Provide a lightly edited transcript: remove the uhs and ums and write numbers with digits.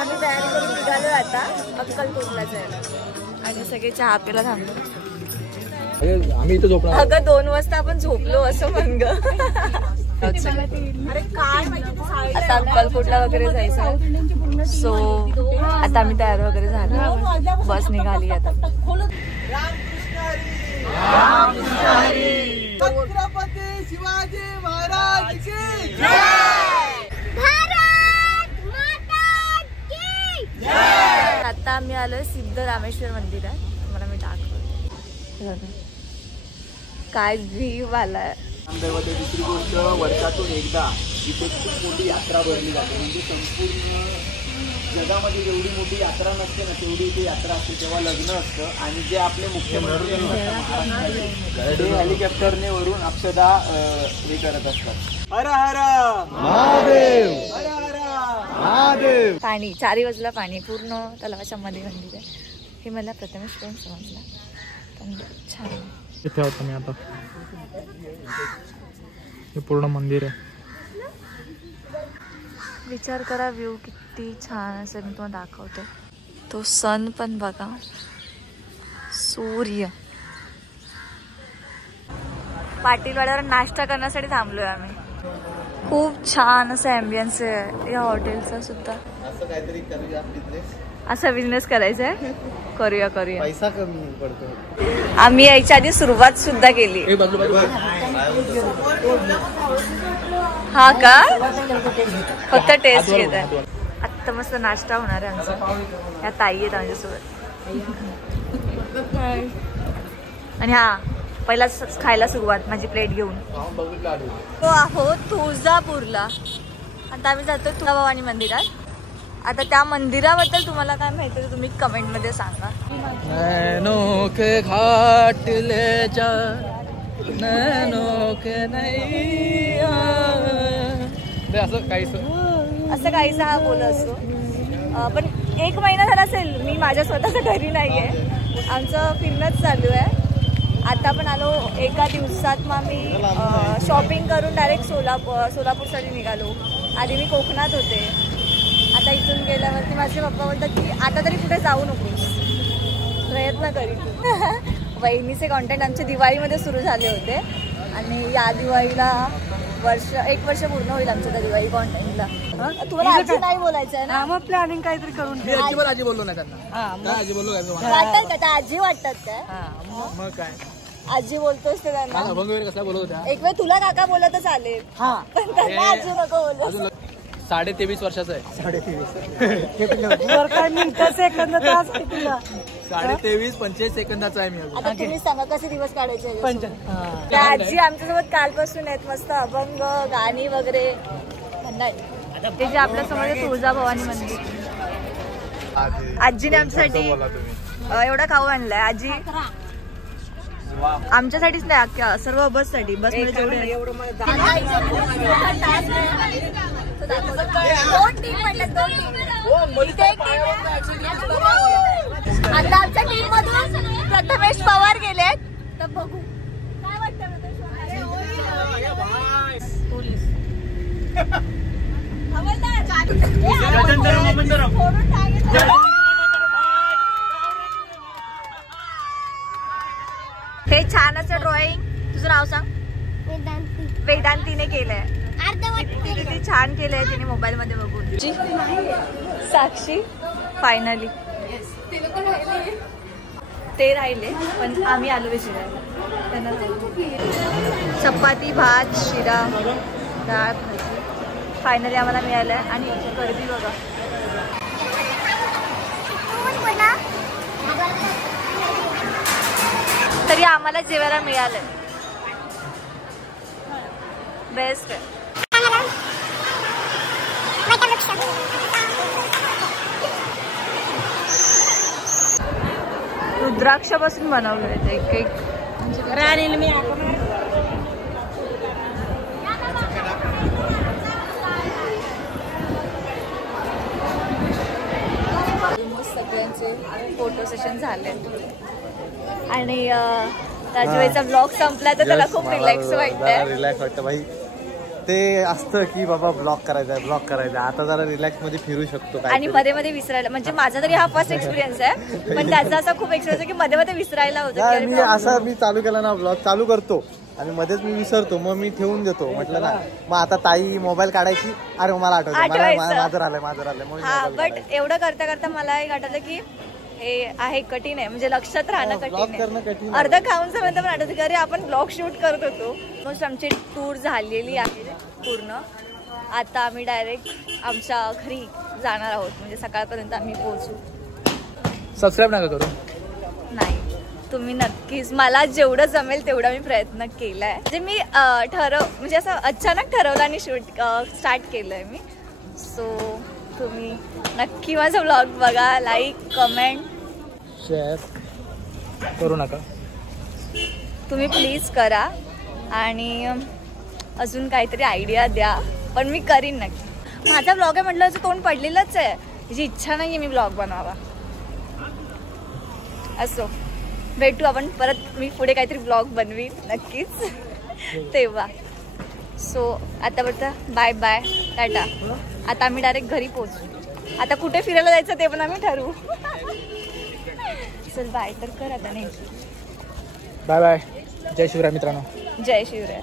आम्ही तयारी करून निघालो आता अक्कलकोटला जायला आणि सगळे चहा प्यायला थांबलो. आम्ही इथं झोपणार. अगं 2 वाजता आपण झोपलो असं म्हण ग. अरे काय आता अक्कलकोटला वगैरे जायचं. सो आता आम्ही तयार वगैरे झालो, बस निघाली आता. छत्रपती शिवाजी महाराज की जय. आता आम्ही आलोय सिद्धरामेश्वर मंदिरात. तुम्हाला मी दाखवतो काय व्ह्यू आलाय. नामदेवाची दुसरी गोष्ट, वर्षातून एकदा इथे खूप मोठी यात्रा भरली जाते. म्हणजे संपूर्ण जगामध्ये जेवढी मोठी यात्रा नसते ना तेवढी इथे यात्रा असते. तेव्हा लग्न असतं आणि जे आपले मुख्यमंत्री ते हेलिकॉप्टरने वरून अक्षदा हे करत असतात. हर हर महादेव, हर हर महादेव. पाणी 4 वाजला, पाणी पूर्ण तलावाच्या मध्ये मंदिर आहे. हे मला प्रथमच फ्रेंड समजलं, पण छान. इथे होतो मी आता. हे पूर्ण मंदिर आहे. विचार करा व्ह्यू किती छान असेल. मी तुम्हाला दाखवते. तो सन पण बघा, सूर्य. पाटीलवाड्यावर नाश्ता करण्यासाठी थांबलोय आम्ही. खूप छान असं ॲम्बियन्स आहे या हॉटेलचा सुद्धा. असं काहीतरी करूया बिझनेस. असा बिझनेस करायचा आहे. करूया करूया. पैसा कमी पडतो. आम्ही यायच्या आधी सुरुवात सुद्धा केली. हा का फक्त टेस्ट घेत आहे. आत्ता मस्त नाश्ता होणार आहे आमचा. या ताई आहेत आमच्यासोबत. आणि हा पहिला खायला सुरुवात माझी प्लेट घेऊन. तो आहोत तुळजापूरला. आता आम्ही जातो तुळजाभवानी मंदिरात. आता त्या मंदिराबद्दल तुम्हाला काय माहिती तुम्ही कमेंट मध्ये सांगा. नैनो के घाट ले जा, नैनो के नैया. असं काहीसा हा बोल असतो. पण 1 महिना झाला असेल मी माझ्या स्वतःच्या घरी नाहीये. आमचं फिरणंच चालू आहे. आता पण आलो एका दिवसात. मग आम्ही शॉपिंग करून डायरेक्ट सोलापूरसाठी निघालो. आधी मी कोकणात होते. आता इथून गेल्यावरती माझे पप्पा बोलतात की आता तरी कुठे जाऊ नकोस, प्रयत्न करीन. वहिनीचे कॉन्टेंट आमचे दिवाळीमध्ये सुरू झाले होते आणि या दिवाळीला 1 वर्ष पूर्ण होईल आमच्या त्या दिवाळी कॉन्टेंटला. तुम्हाला आजी नाही बोलायचं आहे ना. मग प्लॅनिंग काहीतरी करून आजी बोललो नाही त्यांना. आजी बोललो वाटतात का त्या आजी वाटतात काय. मग काय आजी बोलतोस ते त्यांना. अभंग वगैरे कसला बोलत होत्या. एक वेळ तुला काका बोलतच आले पण त्यांना आजी नको बोलत. 23.5 वर्षाचा आहे. 23.25 सेकंदाचा आहे मी. आता तुम्ही सांगा कसे दिवस काढायचे. त्या आजी आमच्यासोबत कालपासून आहेत. मस्त अभंग गाणी वगैरे. ते जे आपल्या समोर तुळजाभवानी मंदिर. आजीने आमच्यासाठी एवढा खाऊ आणलाय. आजी आमच्यासाठीच नाही, अख्ख्या सर्व बस साठी. बस मध्ये जेवढे आता आमच्या टीम मधून प्रथमेश पवार गेलेत. तर बघू काय वाटतं. हे छानच ड्रॉइंग. तुझं नाव सांग. वेदांतीने केलंय. किती छान केलंय तिने मोबाईल मध्ये बघून. साक्षी फायनली ते राहिले पण आम्ही आलो शिरायला. चपाती, भात, शिरा, डाळ, भाजी फायनली आम्हाला मिळालंय. आणि गर्दी बघा. तरी आम्हाला जेवायला मिळालंय. बेस्ट आहे. रुद्राक्षापासून बनवलंय ते एक सगळ्यांचे फोटो सेशन झाले. आणि राजूबाईचा ब्लॉग संपला तर त्याला खूप रिलॅक्स वाटतंय. रिलॅक्स वाटतं भाई. ते असतं की बाबा ब्लॉग करायचा आहे. आता जरा रिलॅक्स मध्ये फिरू शकतो आणि मध्ये मध्ये विसरायला, म्हणजे माझा तरी हा फर्स्ट एक्सपिरियन्स आहे, पण त्याचा असा खूप एक्सपिरियन्स आहे की मध्ये मध्ये विसरायला होतं. मी चालू केला ना ब्लॉग चालू करतो आणि मध्येच मी विसरतो, मग मी ठेवून देतो. म्हटलं ना मग आता ताई मोबाईल काढायची, अरे मला आठवतं माझं राहिलंय. हा, बट एवढं करता करता मला एक आठवलं की हे आहे कठीण आहे, म्हणजे लक्षात राहणं कठीण आहे. अर्ध खाऊन समजतं पण आठवतं की अरे आपण ब्लॉग शूट करत होतो. मोस्ट आमची टूर झालेली आहे पूर्ण. आता आम्ही डायरेक्ट आमच्या घरी जाणार आहोत, म्हणजे सकाळपर्यंत आम्ही पोहोचू. सबस्क्राईब नका करू. नाही, तुम्ही नक्कीच, मला जेवढं जमेल तेवढा मी प्रयत्न केलाय. म्हणजे मी म्हणजे असं अचानक ठरवलं आणि शूट स्टार्ट केलंय मी. सो तुम्ही नक्की माझा ब्लॉग बघा, लाईक कमेंट शेअर करू नका. तुम्ही प्लीज करा आणि अजून काहीतरी आयडिया द्या, पण मी करीन नक्की. माझा ब्लॉग आहे म्हटलं असं तोंड पडलेलंच आहे, माझी इच्छा नाही आहे मी ब्लॉग बनवावा. असो, भेटू आपण परत, मी पुढे काहीतरी ब्लॉग बनवीन नक्कीच तेव्हा. सो आतापर्यंत बाय बाय, टाटा. आता आम्ही डायरेक्ट घरी पोहोचू. आता कुठे फिरायला जायचं ते पण आम्ही ठरवू. चल बाय तर कर आता. नाही, बाय बाय. जय शिवराय मित्रांनो. जय शिवराय.